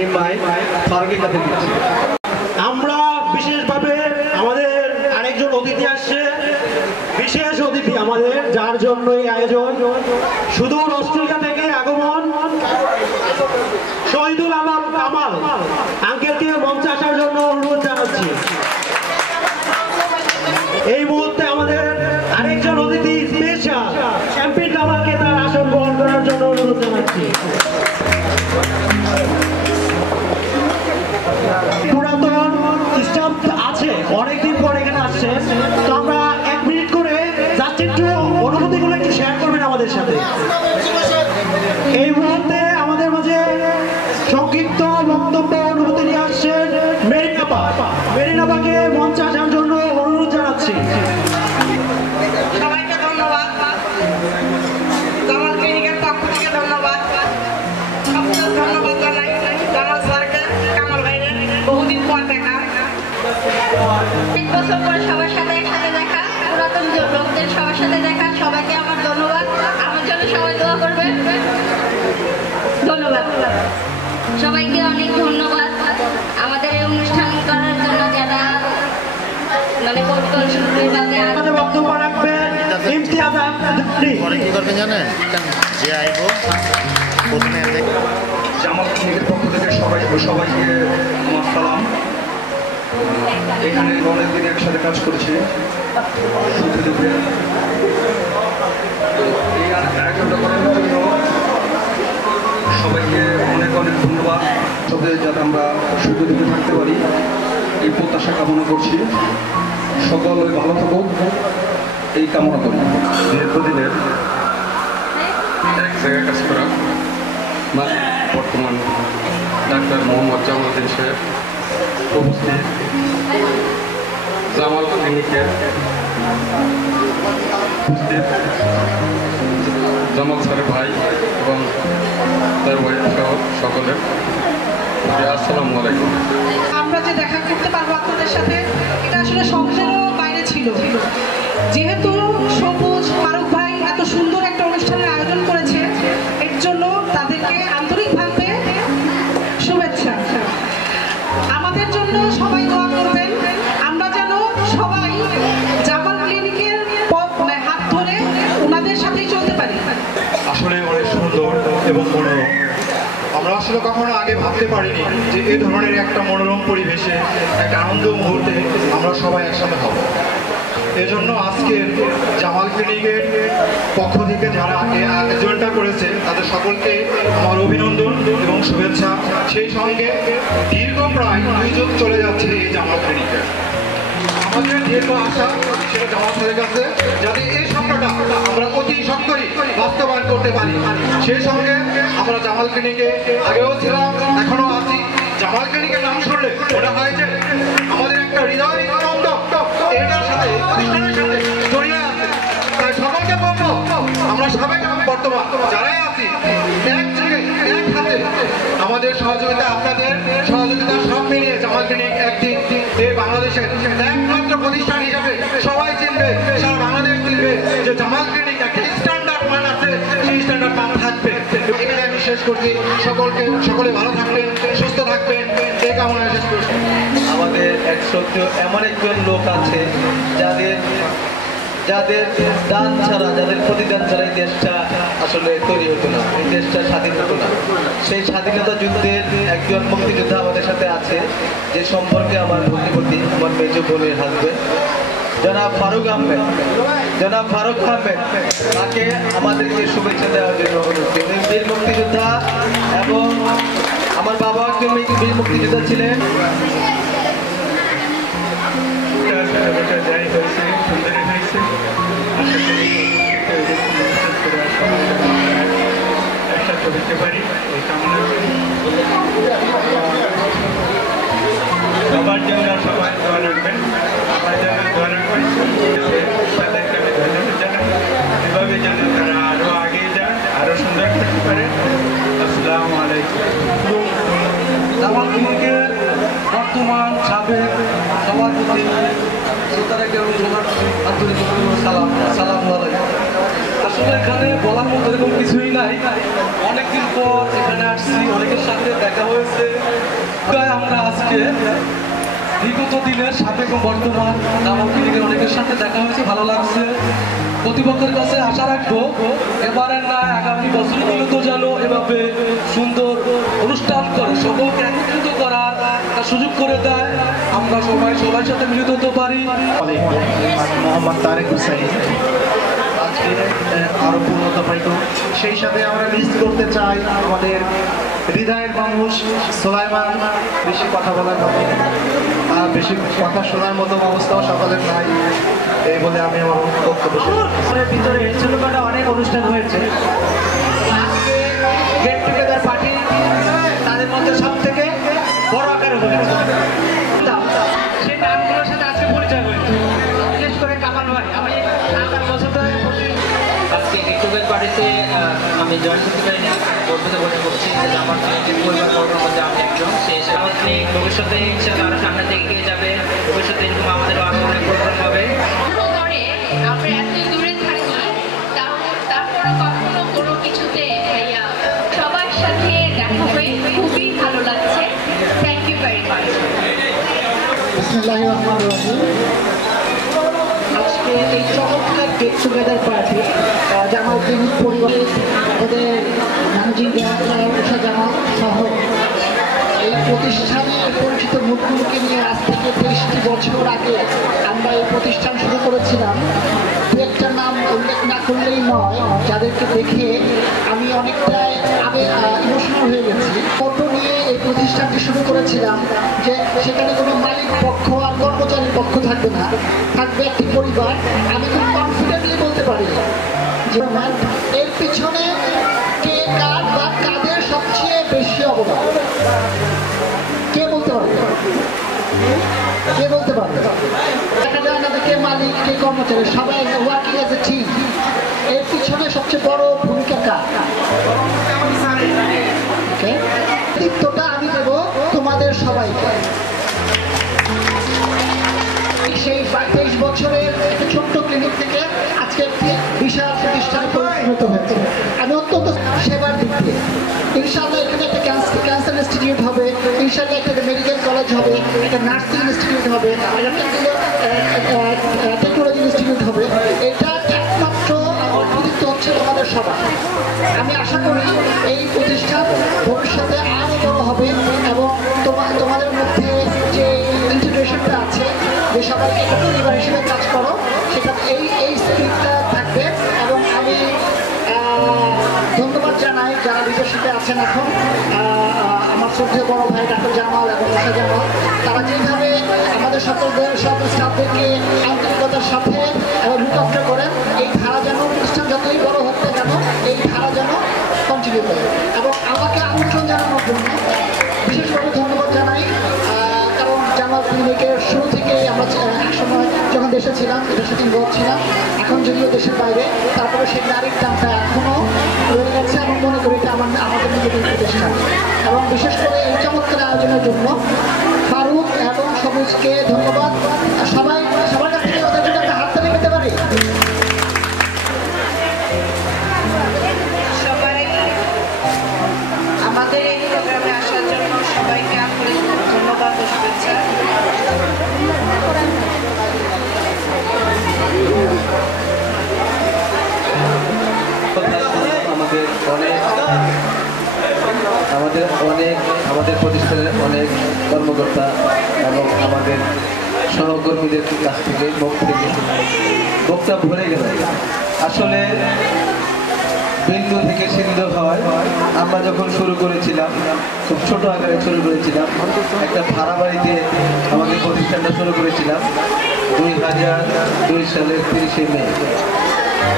শামীম ভাই ফারুকের কাছে দিচ্ছি। আমরা বিশেষভাবে আমাদের আরেকজন অতিথি আসছে, বিশেষ অতিথি আমাদের, যার জন্য এই আয়োজন। সুদূর অস্ট্রেলিয়া থেকে আগমন শহীদুল আলম কামাল আঙ্কেলকে মঞ্চে আসার জন্য অনুরোধ জানাচ্ছি। এই মুহূর্তে আমাদের আরেকজন অতিথি স্পেশাল চ্যাম্পিয়ন কামালকে তার আসন গ্রহণ করার জন্য অনুরোধ জানাচ্ছি। পুরাতন স্টাফ আছে, অনেকদিন পর এখানে আসছে, তো আমরা 1 মিনিট করে জাস্ট একটু অনুভূতিগুলো একটু শেয়ার করবেন আমাদের সাথে। এই মুহূর্তে আমাদের মাঝে সংক্ষিপ্ত বক্তব্য অনুভূতি নিয়ে আসছেন মেরিনাবাকে মঞ্চে আসার জন্য অনুরোধ জানাচ্ছি। সবাইকে ধন্যবাদ, জামাল ক্লিনিকের পক্ষ থেকে ধন্যবাদ। সবচেয়ে ধন্যবাদ জানাই জামাল স্যারকে, কামাল ভাইয়ের বহুদিন পর দেখা। 1 বছর পরে সবার সাথে একসাথে দেখা, পুরাতন লোকদের সবার সাথে দেখা। সবাইকে আমার ধন্যবাদ, আমার জন্য সবাই দোয়া করবেন। ধন্যবাদ সবাইকে, অনেক ধন্যবাদ আমাদের এই অনুষ্ঠান করার জন্য, যারা মানে কৌতূহল শিল্পী আমাদের বক্তব্য রাখবেন ইমতিয়াজ আহমেদ। পরে কি করবেন জানেন, যে আইব প্রথমে জামাল ক্লিনিকের পক্ষ থেকে সবাইকে আমার সালাম। এখানে অনেকদিন একসাথে কাজ করেছি, এই আয়োজনটা করার জন্য সবাইকে অনেক অনেক ধন্যবাদ। তবে যাতে আমরা সুযোগ দিতে থাকতে পারি এই প্রত্যাশা কামনা করছি। সকলে ভালো থাকুক এই কামনা করি। দীর্ঘদিনের এক জায়গায় কাজ করা বর্তমান ডাক্তার মোহাম্মদ জামালউদ্দিন সাহেব উপস্থিত, জামাল ক্লিনিকের উপস্থিত জামাল স্যারের ভাই এবং তার ওয়াইফ সহ সকলের আসসালামু আলাইকুম। আমরা যে দেখা করতে পারবো আপনাদের সাথে, এটা আসলে স্বপ্নেরও বাইরে ছিল। যেহেতু সবুজ ফারুক ভাই এত সুন্দর একটা অনুষ্ঠানের আয়োজন করেছে, এর জন্য তাদেরকে আন্তরিকভাবে শুভেচ্ছা। আমাদের জন্য সবাই দোয়া করবেন, আমরা যেন সবাই জামাল ক্লিনিকের হাত ধরে ওনাদের সাথেই চলতে পারি। আসলে অনেক সুন্দর এবং মনোরম। আমরা আসলে কখনো আগে ভাবতে পারিনি যে এই ধরনের একটা মনোরম পরিবেশে, একটা আনন্দ মুহূর্তে আমরা সবাই একসাথে হব। এজন্য আজকে জামাল ক্লিনিকের পক্ষ থেকে যারা এই আয়োজনটা করেছে তাদের সকলকে আমার অভিনন্দন এবং শুভেচ্ছা। সেই সঙ্গে দীর্ঘ প্রায় 2 যুগ চলে যাচ্ছে এই জামাল ক্লিনিকে। আমাদের দীর্ঘ আশা সেটা জামাল স্যারের কাছে, যাতে এই স্বপ্নটা আমরা অতি সত্তরই বাস্তবায়ন করতে পারি। সেই সঙ্গে আমরা জামাল ক্লিনিকে আগেও ছিলাম, এখনো আছি। জামাল ক্লিনিকের নাম শুনলে ওটা হয় যে আমাদের একটা হৃদয় আনন্দ এটার সাথে, প্রতিষ্ঠানের সাথে জড়িয়ে আছে। তাই সকলকে বলবো, আমরা সবাই বর্তমান যারাই আছি এক জায়গায় এক হাতে আমাদের সহযোগিতা, আপনাদের সহযোগিতা সব মিলিয়ে জামাল ক্লিনিক একদিন এই বাংলাদেশের একমাত্র প্রতিষ্ঠান হিসেবে সবাই চিনবে, সারা বাংলাদেশ চিনবে যে জামাল ক্লিনিক একটা স্ট্যান্ডার্ড মান আছে, সেই স্ট্যান্ডার্ড মান থাকবে। এখানে আমি শেষ করছি। সকলে ভালো থাকবেন, সুস্থ থাকবেন, এই কামনা শেষ করছি। আমাদের এক সত্য এমন একজন লোক আছে যাদের দান ছাড়া, যাদের প্রতিদান ছাড়া এই দেশটা আসলে তৈরি হতো না, এই দেশটা স্বাধীন হতো না। সেই স্বাধীনতা যুদ্ধের একজন মুক্তিযোদ্ধা আমাদের সাথে আছে, যে সম্পর্কে আমার ভগ্নিপতি, আমার মেজ বোনের হাসবেন্ড জনাব ফারুক আহমেদ, জনাব ফারুক আহমেদ, তাকে আমাদেরকে শুভেচ্ছা দেওয়ার জন্য অনুরোধ। বীর মুক্তিযোদ্ধা এবং আমার বাবা একজন বীর মুক্তিযোদ্ধা ছিলেন। সবার জন্য সবাই দোয়া রাখবেন, আমার জন্য দোয়া রাখবেন। তাদেরকে আমি ধন্যবাদ জানাই, এভাবে যেন তারা আরো আগে যান, আরো সুন্দর করতে পারে। আসসালামু আলাইকুম। জামাল ক্লিনিকের বর্তমান সাবেক সভাপতি সুতারাকে সবার আন্তরিক সালাম, আসসালামু আলাইকুম। আসলে এখানে বলার মতো এরকম কিছুই নাই। অনেকদিন পর এখানে আসছি, অনেকের সাথে দেখা হয়েছে, আজকে বিগত দিনের সাবেক ও বর্তমান জামাল ক্লিনিকের অনেকের সাথে দেখা হয়েছে, ভালো লাগছে। কর্তৃপক্ষের কাছে আশা রাখবো এবারের না আগামী বছরগুলোতে যেন এভাবে সুন্দর অনুষ্ঠান করে সকলকে একত্রিত করার একটা সুযোগ করে দেয়, আমরা সবাই সবার সাথে মিলিত হতে পারি। মোহাম্মদ তারেক হুসাইন আজকে আরো পূর্ণতা পাইত। সেই সাথে আমরা মিস করতে চাই আমাদের হৃদয়ের মানুষ সোলাইমান। বেশি কথা বলার মতো বেশি কথা শোনার মতো অবস্থাও সকালের নাই, এই বলে আমি আমার বক্তব্য ভিতরে ছোটখাটো অনেক অনুষ্ঠান হয়েছে। আজকে গেট টুগেদার পার্টি তাদের মধ্যে সব থেকে বড় আকারে হয়েছে। সেই নামগুলোর সাথে আজকে পরিচয় হয়েছে, বিশেষ করে কামাল ভাই। আমি 8 বছর ধরে আজকে গেট পার্টিতে আমি জয়েন করতে পারিনি, বলতে মনে করছি যে আমার পরিবার বর্গের মধ্যে আমি একজন। সেই হিসাবে ভবিষ্যতে ইনশাআল্লাহ আরো সামনে থেকে এগিয়ে যাবে, ভবিষ্যতে এরকম আমাদেরও আরো অনেক প্রোগ্রাম হবে। আমরা এত দূরে থাকি, তারপরে কখনো কোনো কিছুতে সবার সাথে দেখা হয়ে খুবই ভালো লাগছে। Thank you very much. বিসমিল্লাহির রহমানির রহিম। আজকে এই চমৎকার get together party Jamal clinic পরিবার, ওদের ম্যানেজিং ডিরেক্টর জামাল সহ এই প্রতিষ্ঠানের পরিচিত মুখগুলোকে নিয়ে আজ থেকে 23টি বছর আগে আমরা এই প্রতিষ্ঠান শুরু করেছিলাম। দু একটা নাম উল্লেখ না করলেই নয়, যাদেরকে দেখে আমি অনেকটাই ইমোশনাল হয়ে গেছি। ফটো নিয়ে এই প্রতিষ্ঠানটি শুরু করেছিলাম যে সেখানে কোনো মালিক পক্ষ আর কর্মচারী পক্ষ থাকবে না, থাকবে একটি পরিবার। আমি খুব কনফিডেন্টলি বলতে পারি যে এর পিছনে কে কার বা কাদের সবচেয়ে বেশি অবদান কে বলতে পারবে? কে বলতে পারবে? দেখা যায় না কে মালিক কে কর্মচারী, সবাই ওয়ার্কিং এজ এ টিম। এর পিছনে সবচেয়ে বড় ভূমিকা কার? কৃতিত্বটা আমি দেব তোমাদের সবাইকে। সেই 23 বছরের একটা ছোট্ট ক্লিনিক থেকে আজকে একটি বিশাল প্রতিষ্ঠানে পরিণত হয়েছে। আমি অত্যন্ত সেবার দিক দিয়ে ইনশাআল্লাহ এখানে একটা ক্যান্সার ইনস্টিটিউট হবে, ইনশাআল্লাহ একটা মেডিকেল কলেজ হবে, একটা নার্সিং ইনস্টিটিউট হবে, একটা টেকনোলজি ইনস্টিটিউট হবে। এটা একমাত্র আমার কৃতিত্ব হচ্ছে তোমাদের সবার। আমি আশা করি এই প্রতিষ্ঠান ভবিষ্যতে আরও বড় হবে এবং তোমাদের মধ্যে যে ইন্টিগ্রেশনটা আছে, যে সবাই একটা পরিবার হিসেবে কাজ করো, সেটা এই স্পিরিটটা থাকবে। এবং আমি ধন্যবাদ জানাই যারা লিডারশিপে আছেন এখন, আমার শ্রদ্ধেয় বড় ভাই ডাক্তার জামাল এবং আশা জামাল। তারা যেভাবে আমাদের সকলদের সব স্টাফদেরকে আন্তরিকতার সাথে লুক আফটার করেন, এই ধারা যেন প্রতিষ্ঠান যতই বড় হতে যেন এই ধারা যেন কন্টিনিউ করে। এবং আমাকে আমন্ত্রণ জানানোর জন্য বিশেষভাবে ধন্যবাদ জানাই, কারণ জামাল ক্লিনিকের শুরু থেকেই আমরা একসময় যখন দেশে ছিলাম, দেশে 3 বছর ছিলাম, এখন যদিও দেশের বাইরে, তারপরে সেই নারীর টানটা এখনও রয়ে গেছে। এবং মনে করি এটা আমাদের নিজেদের প্রতিষ্ঠান। এবং বিশেষ করে এই চমৎকার আয়োজনের জন্য ফারুক এবং সবুজকে ধন্যবাদ। সবার কাছ থেকে ওদের জন্য একটা হাততালি পেতে পারি। সবাই আমাদের এই প্রোগ্রামে আসার জন্য সবাইকে আন্তরিক ধন্যবাদ ও শুভেচ্ছা। আমাদের প্রতিষ্ঠানের অনেক কর্মকর্তা এবং আমাদের সহকর্মীদের কাছ থেকে বক্তা ভরে গেল। আসলে বিন্দু থেকে সিন্ধু হয়। আমরা যখন শুরু করেছিলাম খুব ছোট আকারে শুরু করেছিলাম, একটা ভাড়া বাড়িতে আমাদের প্রতিষ্ঠানটা শুরু করেছিলাম 2002 সালের 30শে মে।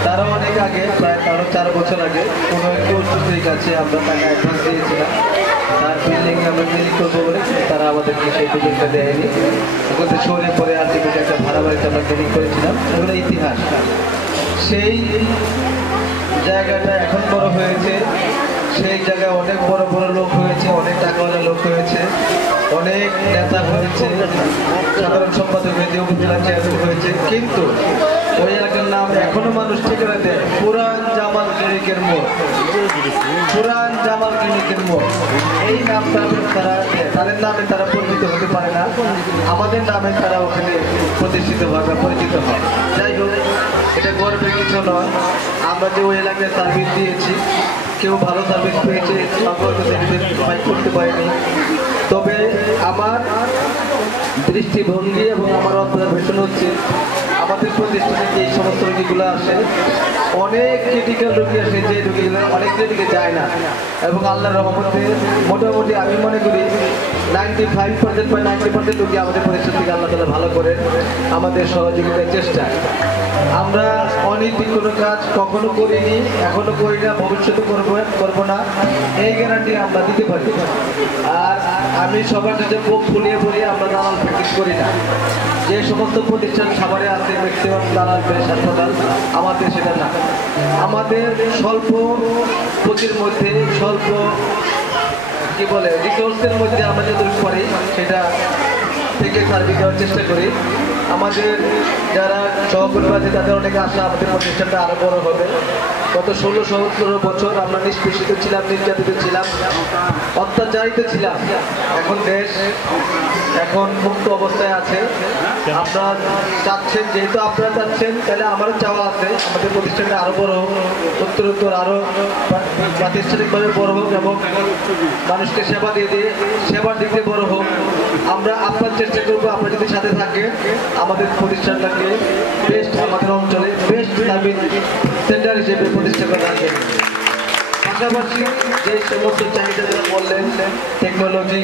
তারও অনেক আগে, প্রায় 4 বছর আগে কোনো একটি উচ্চশ্রেণীর কাছে আমরা টাকা অ্যাডভান্স দিয়েছিলাম তার বিল্ডিংয়ে আমরা ক্লিনিক করবো বলে, তারা আমাদেরকে সেই বিল্ডিংটা দেয়নি। ওখানে শহরে পরে আলটিমেট একটা ভাড়া বাড়িতে আমরা ক্লিনিক করেছিলাম। এগুলো ইতিহাস। সেই জায়গাটা এখন বড় হয়েছে, সেই জায়গায় অনেক বড় বড় লোক হয়েছে, অনেক টাকাওয়ালা লোক হয়েছে, অনেক নেতা হয়েছে, সাধারণ সম্পাদক হয়েছে, উপজেলা চেয়ারম্যান হয়েছে। কিন্তু ওই এলাকার নাম এখনো মানুষ ঠিকানা দেয় পুরান জামাল ক্লিনিকের মোড়, পুরান জামাল ক্লিনিকের মোড়, এই নামটা তাদের নামে তারা পরিচিত হতে পারে না, আমাদের নামে তারা ওখানে প্রতিষ্ঠিত হয় বা পরিচিত হয়। যাই হোক, এটা গর্বের কিছু নয়। আমরা যে ওই এলাকায় সার্ভিস দিয়েছি, কেউ ভালো সার্ভিস পেয়েছে, সবাই করতে পারেনি। তবে আমার দৃষ্টিভঙ্গি এবং আমার অবজারভেশন হচ্ছে আমাদের প্রতিষ্ঠানে যে সমস্ত রোগীগুলো আসে, অনেক ক্রিটিক্যাল রোগী আসে, যে রোগীগুলো অনেক দিকে যায় না, এবং আল্লাহর রহমতে মোটামুটি আমি মনে করি 95% বা 90% রোগী আমাদের প্রতিষ্ঠান থেকে আল্লাহ তাআলা ভালো করে আমাদের সহযোগিতার চেষ্টা। আমরা অনৈতিক কোনো কাজ কখনো করিনি, এখনো করি না, ভবিষ্যতে করবো না, এই গ্যারান্টি আমরা দিতে পারি। আর আমি সবার কাছে বুক ফুলিয়ে ফুলিয়ে আমরা দালাল প্র্যাকটিস করি না। যে সমস্ত প্রতিষ্ঠান সাভারে আছে ম্যাক্সিমাম দালাল বেশ হাসপাতাল, আমাদের সেটা না। আমাদের স্বল্প পুঁজির মধ্যে, স্বল্প কি বলে রিসোর্সের মধ্যে আমরা যতটুকু পারি সেটা থেকে সার্ভিস দেওয়ার চেষ্টা করি। আমাদের যারা সহকর্মী আছে তাদের অনেক আশা আমাদের প্রতিষ্ঠানটা আরও বড় হবে। গত 16-17 বছর আমরা নিষ্পেষিত ছিলাম, নির্যাতিত ছিলাম, অত্যাচারিত ছিলাম। এখন দেশ এখন মুক্ত অবস্থায় আছে। আপনারা চাচ্ছেন, যেহেতু আপনারা চাচ্ছেন, তাহলে আমারও চাওয়া আছে আমাদের প্রতিষ্ঠানটা আরও বড় হোক, উত্তরোত্তর আরও প্রাতিষ্ঠানিকভাবে বড় হোক এবং মানুষকে সেবা দিয়ে সেবার দিকে বড় হোক। আমরা আপনার চেষ্টা করবো, আপনার যদি সাথে থাকে আমাদের প্রতিষ্ঠানটাকে বেস্ট, আমাদের অঞ্চলে বেস্ট সার্ভিস সেন্টার হিসেবে প্রতিষ্ঠা করা আছে। পাশাপাশি যে সমস্ত চাহিদা যারা বললেন, টেকনোলজি,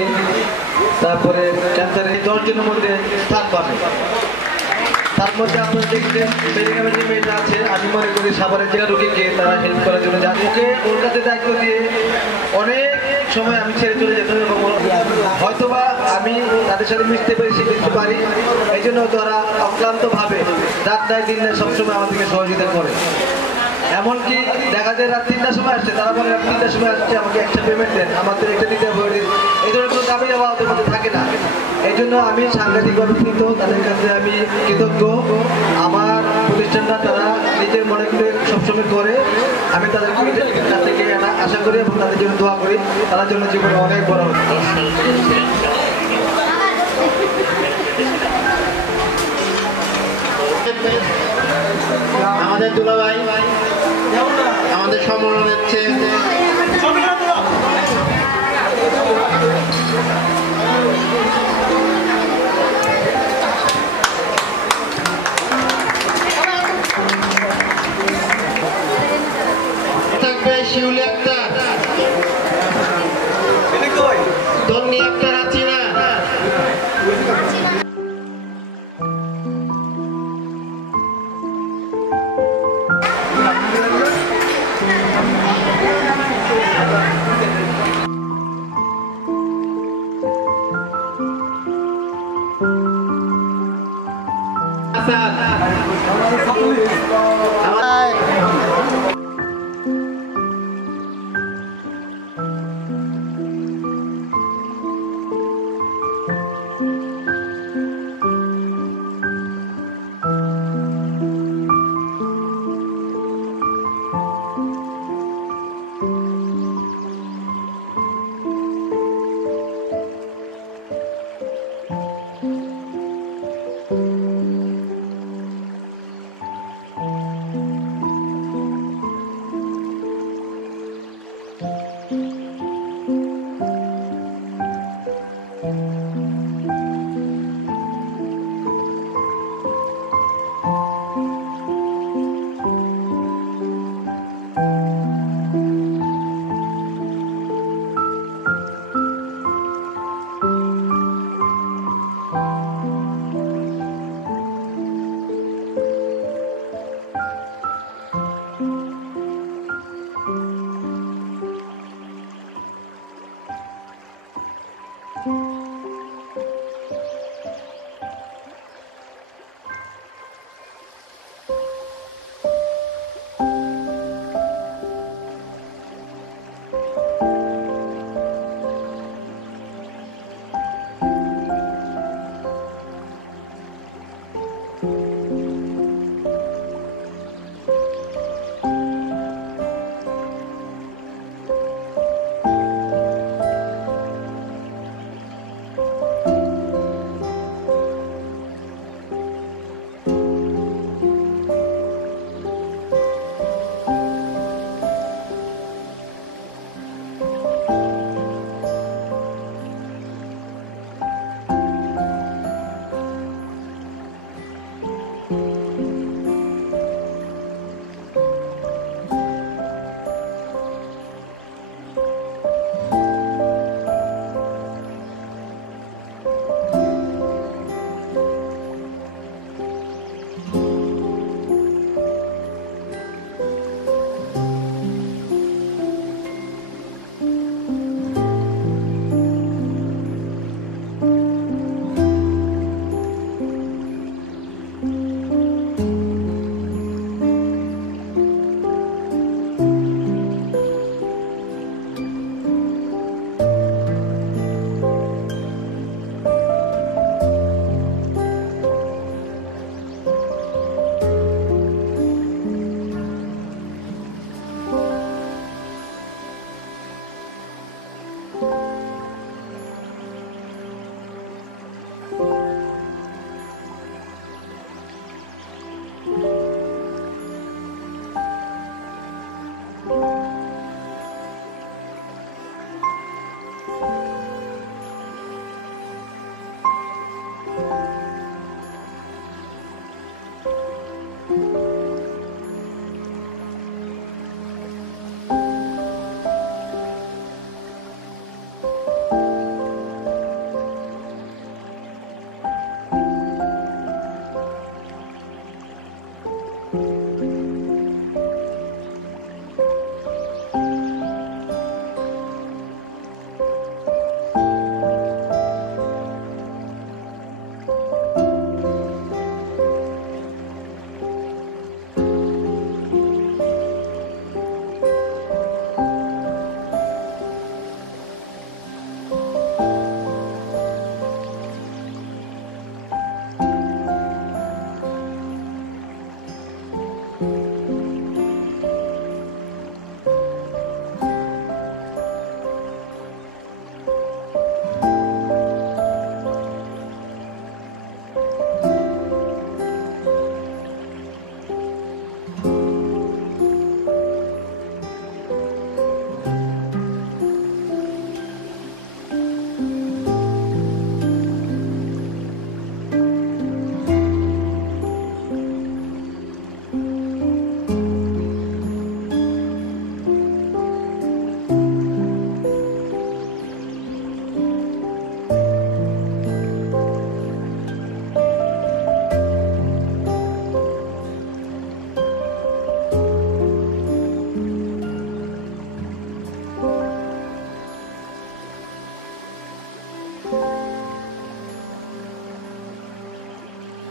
তারপরে ক্যান্সারের 10 জনের মধ্যে স্থান পাবে। তার মধ্যে আপনারা দেখছেন বেরিগ্রামের যে মেয়েটা আছে, আমি মনে করি সাভারের জেলা রোগীকে তারা হেল্প করার জন্য যান, ওকে ওর কাছে দায়িত্ব দিয়ে অনেক সময় আমি ছেড়ে চলে যেতাম এবং হয়তোবা আমি তাদের সাথে মিশতে পারি, শিখতে পারি। এই জন্য তারা অক্লান্তভাবে রাত নাই দিন নাই সবসময় আমাদেরকে সহযোগিতা করে। এমনকি দেখা যায় রাত 3টার সময় আসছে, তারা বলে রাত 3টার সময় আসছে, আমাকে একটা পেমেন্ট দেন, আমাদের এটা দিতে হবে। এই ধরনের কোনো দাবি দেওয়া ওদের মধ্যে থাকে না। এই জন্য আমি সাংঘাতিকভাবে কৃত, তাদের কাছে আমি কৃতজ্ঞ। আমার প্রতিষ্ঠানটা তারা নিজের মনে করে সবসময় করে, আমি তাদের কাছ থেকে আশা করি এবং তাদের জন্য দোয়া করি, তাদের জন্য জীবনে অনেক বড় হবে। আমাদের দুলাভাই আমাদের সম্মান হচ্ছে থাকবে শিউলি আক্তার, তন্নি আক্তার আছি না।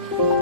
ধন্যবাদ।